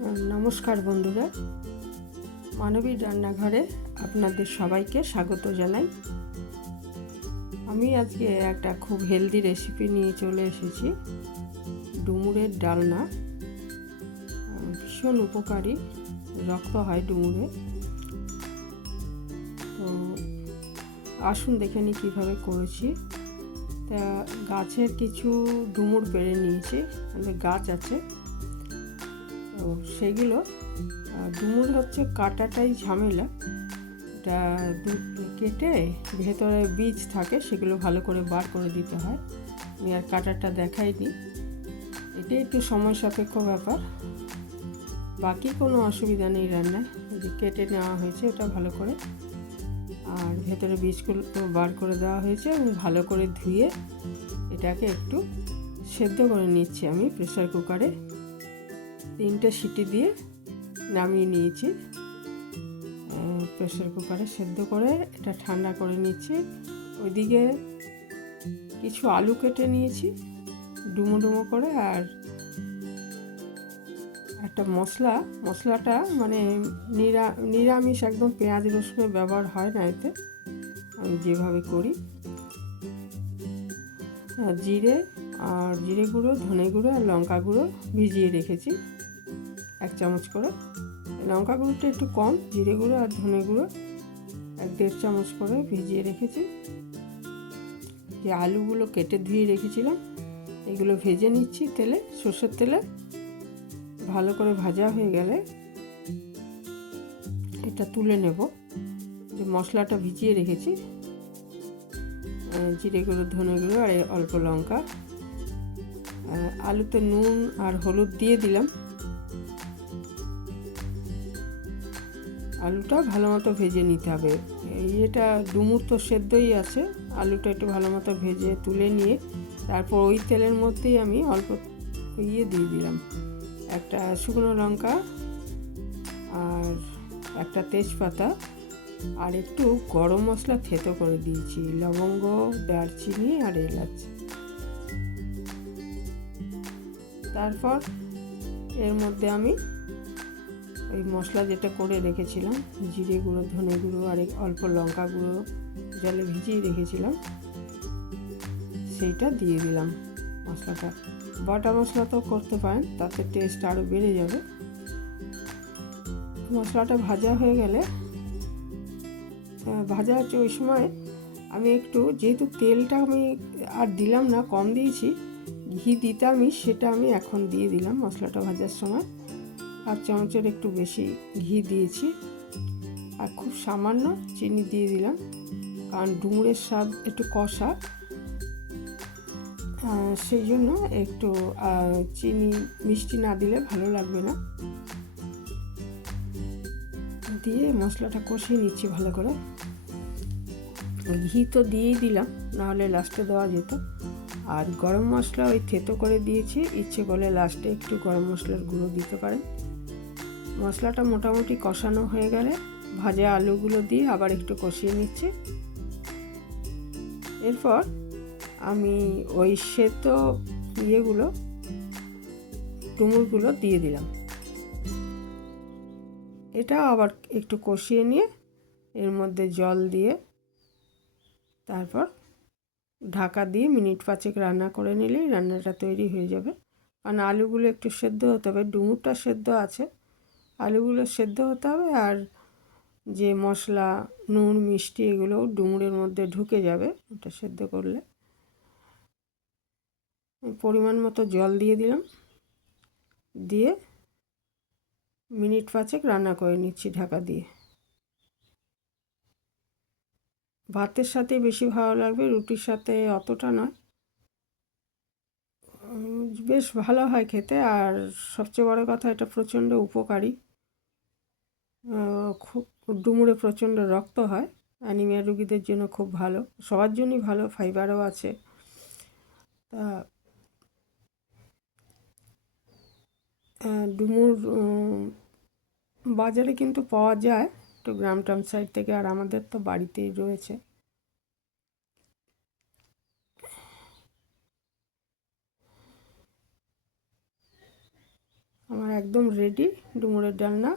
নমস্কার বন্ধুরা। মানবীর রান্নাঘরে আপনাদের সবাইকে স্বাগত জানাই। আমি আজকে একটা খুব হেলদি রেসিপি নিয়ে চলে এসেছি। ডুমুরের ডালনা। ভীষণ উপকারী। রক্ত হয় ডুমুরে। তো আসুন দেখে নিই কীভাবে করেছি। তা গাছের কিছু ডুমুর পেড়ে নিয়েছি। গাছ আছে। তো সেগুলো ডুমুর হচ্ছে কাটাটাই ঝামেলা। এটা কেটে ভেতরে বীজ থাকে, সেগুলো ভালো করে বার করে দিতে হয়। আমি আর কাটাটা দেখাইনি। এটা একটু সময় সাপেক্ষ ব্যাপার। বাকি কোনো অসুবিধা নেই রান্নায়। যে কেটে নেওয়া হয়েছে, ওটা ভালো করে। আর ভেতরে বীজগুলো বার করে দেওয়া হয়েছে এবং ভালো করে ধুয়ে এটাকে একটু সেদ্ধ করে নিচ্ছি আমি প্রেসার কুকারে। তিনটে সিটি দিয়ে নামিয়ে নিয়েছি। প্রেসার কুকারে সেদ্ধ করে এটা ঠান্ডা করে নিচ্ছি। ওইদিকে কিছু আলু কেটে নিয়েছি, ডুমো ডুমো করে আর একটা মশলা। মশলাটা মানে নিরা, নিরামিষ একদম পেঁয়াজ রসুনের ব্যবহার হয় না এতে। আমি যেভাবে করি। জিরে আর জিরে গুঁড়ো, ধনে গুঁড়ো আর লঙ্কা গুঁড়ো ভিজিয়ে রেখেছি। এক চামচ করে। লঙ্কা গুঁড়োটা একটু কম, জিরে গুঁড়ো আর ধনে গুঁড়ো এক দেড় চামচ করে ভিজিয়ে রেখেছি। যে আলুগুলো কেটে ধুয়ে রেখেছিলাম, এগুলো ভেজে নিচ্ছি তেলে, সর্ষের তেলে। ভালো করে ভাজা হয়ে গেলে এটা তুলে নেব। যে মশলাটা ভিজিয়ে রেখেছি জিরে গুঁড়ো, ধনে গুঁড়ো আর অল্প লঙ্কা। আলুতে নুন আর হলুদ দিয়ে দিলাম। আলুটা ভালো মতো ভেজে নিতে হবে। এটা ডুমুর তো সেদ্ধই আছে, আলুটা একটু ভালো মতো ভেজে তুলে নিয়ে তারপর ওই তেলের মধ্যেই আমি অল্প ইয়ে দিয়ে দিলাম। একটা শুকনো লঙ্কা আর একটা তেজপাতা আর একটু গরম মশলা থেতো করে দিয়েছি, লবঙ্গ, দারচিনি আর এলাচ। তারপর এর মধ্যে আমি ওই মশলা যেটা করে রেখেছিলাম, জিরে গুঁড়ো, ধনে গুঁড়ো, আর অল্প লঙ্কা গুঁড়ো জলে ভিজিয়ে রেখেছিলাম, সেইটা দিয়ে দিলাম মশলাটা। বাটা মশলা তো করতে পারেন, তাতে টেস্ট আরও বেড়ে যাবে। মশলাটা ভাজা হয়ে গেলে ভাজা হচ্ছে ওই সময় আমি একটু, যেহেতু তেলটা আমি আর দিলাম না, কম দিয়েছি, ঘি দিতামই সেটা আমি এখন দিয়ে দিলাম মশলাটা ভাজার সময়। হাফ চামচের একটু বেশি ঘি দিয়েছি। আর খুব সামান্য চিনি দিয়ে দিলাম, কারণ ডুমুরের স্বাদ একটু কষা। সেই জন্য একটু চিনি, মিষ্টি না দিলে ভালো লাগবে না। দিয়ে মশলাটা কষিয়ে নিচ্ছি ভালো করে। ঘি তো দিয়েই দিলাম, নাহলে লাস্টে দেওয়া যেত। আর গরম মশলা ওই থেতো করে দিয়েছি, ইচ্ছে করলে লাস্টে একটু গরম মশলার গুঁড়ো দিতে পারেন। মশলাটা মোটামুটি কষানো হয়ে গেলে ভাজা আলুগুলো দিয়ে আবার একটু কষিয়ে নিচ্ছি। এরপর আমি ওই সেদ্ধ ইয়েগুলো ডুমুরগুলো দিয়ে দিলাম। এটা আবার একটু কষিয়ে নিয়ে এর মধ্যে জল দিয়ে তারপর ঢাকা দিয়ে মিনিট পাঁচেক রান্না করে নিলেই রান্নাটা তৈরি হয়ে যাবে। কারণ আলুগুলো একটু সেদ্ধ হতে হবে, ডুমুরটা সেদ্ধ আছে। আলুগুলো সেদ্ধ হতে হবে আর যে মশলা, নুন, মিষ্টি এগুলো ডুমুরের মধ্যে ঢুকে যাবে ওটা সেদ্ধ করলে। পরিমাণ মতো জল দিয়ে দিলাম। দিয়ে মিনিট পাঁচেক রান্না করে নিচ্ছি ঢাকা দিয়ে। ভাতের সাথে বেশি ভালো লাগবে, রুটির সাথে অতটা নয়। বেশ ভালো হয় খেতে আর সবচেয়ে বড় কথা এটা প্রচণ্ড উপকারী। খুব ডুমুরে প্রচণ্ড রক্ত হয়। অ্যানিমিয়া রুগীদের জন্য খুব ভালো। সবার জন্যই ভালো ফাইবারও আছে। তা ডুমুর বাজারে কিন্তু পাওয়া যায়। একটু গ্রাম টাম সাইড থেকে আর আমাদের তো বাড়িতেই রয়েছে। আমার একদম রেডি ডুমুরের ডালনা।